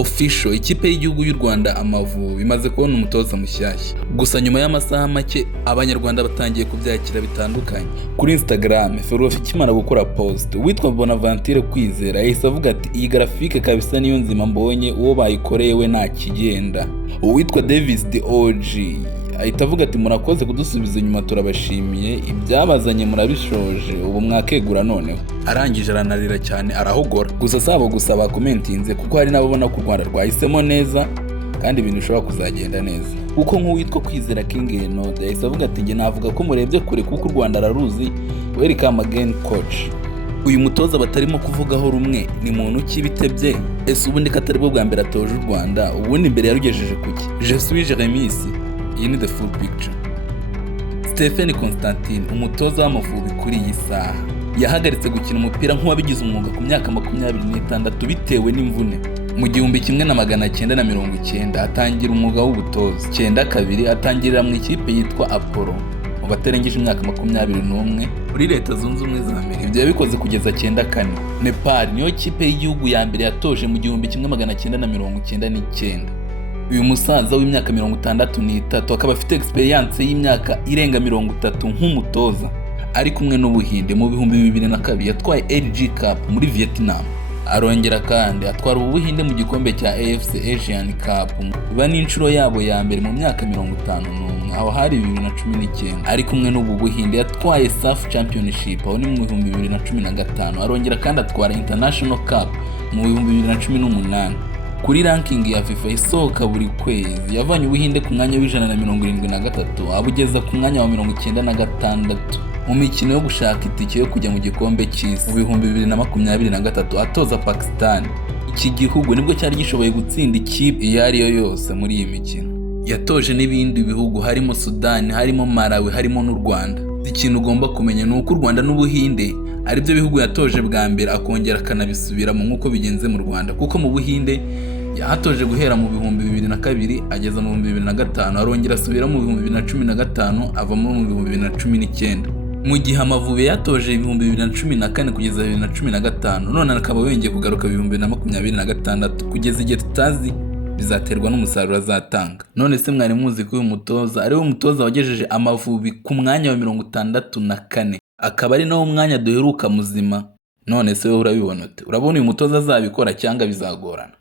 official ikipe y'igihugu y'u Rwanda Amavubi imaze kubona umutoza mushyashya. Gusa nyuma y'amasaha make abanyarwanda batangiye kubyakira bitandukanye. Kuri Instagram Ferwafa ikimara gukora post witwa Bonaventure Kwizera yahise avuga ati iyi graphique kabisa niyo nzima mbonye uwo bayikoreye we nta kigenda. Uwitwa Davis the OG ahita avuga ati murakoze kudusubiza inyuma turabashimiye ibyabazanye murabishoje ubu mwakegura noneho. Arangije aranarira cyane arahogora. Gusa sabo gusa bakomentinze kuko hari n'ababona ko u Rwanda rwahisemo neza kandi ibintu bishobora kuzagenda neza. Uko nk'uwitwa Kwizera King Node yahise avuga ati nge navuga ko murebye kure kuko u Rwanda araruzi welcome again coach. Uyu mutoza batarimo kuvugaho rumwe ni muntu ki bitebye ese ubundi katari bwo bwa mbere atoje u Rwanda ubundi imbere yarugejeje kuki. Je suis Jeremy iyi ni the full picture. Stephen Constantine umutoza w'Amavubi kuri iyi saha yahagaritse gukina umupira nk'uwabigize umwuga ku myaka 26 bitewe n'imvune. Mu 1990 atangira umwuga w'ubutoza. 92 atangirira mu ikipe yitwa Apollo mu batarengeje imyaka 21 muri Leta Zunze Ubumwe za Amerika. Ibyo yabikoze kugeza 94. Nepal niyo kipe y'igihugu ya mbere yatoje mu 1999. Uyu musaza w'imyaka 63 akaba afite experience y'imyaka irenga 30 nk'umutoza. Ari kumwe n'Ubuhinde mu 2002 yatwaye LG Cup muri Vietnam. Arongera kandi atwara Ubuhinde mu gikombe cya AFC Asian Cup biba n'inshuro yabo ya mbere mu myaka 51 aho hari 2019. Ari kumwe n'ubu Buhinde yatwaye SAF Championship aho ni mu 2015. Arongera kandi atwara International Cup mu 2018. Kuri ranking ya FIFA isohoka buri kwezi yavanye Ubuhinde ku mwanya w'173 abugeza ku mwanya wa 96 mu mikino yo gushaka itike yo kujya mu gikombe cy'isi mu 2023 atoza Pakistan. Iki gihugu nibwo cyari gishoboye gutsinda ikipe iyo ari yo yose muri iyi mikino. Yatoje n'ibindi bihugu harimo Sudan, harimo Malawi, harimo n'u Rwanda. Ikintu ugomba kumenya ni uko u Rwanda n'Ubuhinde ari byo bihugu yatoje bwa mbere akongera akanabisubiramo nk'uko bigenze mu Rwanda, kuko mu Buhinde yahatoje guhera mu 2002 ageza mu 2005 arongera asubira mu 2015 ava mu 2019. Mu gihe Amavubi yatoje 2014 kugeza 2015 none akaba yongeye kugaruka 2026 kugeza igihe tutazi bizaterwa n'umusaruro azatanga. None se mwari muzi ko uyu mutoza ari we mutoza wagejeje Amavubi ku mwanya wa 64 akaba ari nawo mwanya duheruka muzima. None se wowe urabibona ute? Urabona uyu mutoza azabikora cyangwa bizagorana?